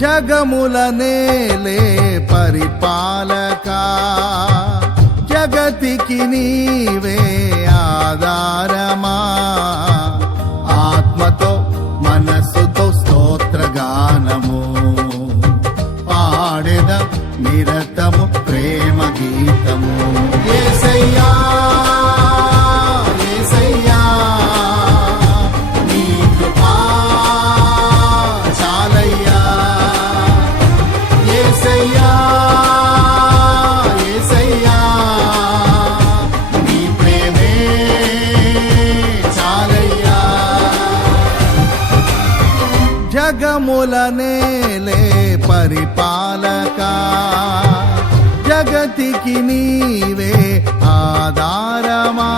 జగముల నేలే పరిపాలకా జగతికి నీవే ఆధారమా ఆత్మతో మనస్సుతో స్తోత్రగానము పాడెద నిరతము ప్రేమ గీతము యేసయ్యా యేసయ్యా నీ కృపా చాలయ్యా యేసయ్యా యేసయ్యా నీ ప్రేమే చాలయ్యా జగముల నేలే పరిపాలకా జగతికి నీవే ఆధారమా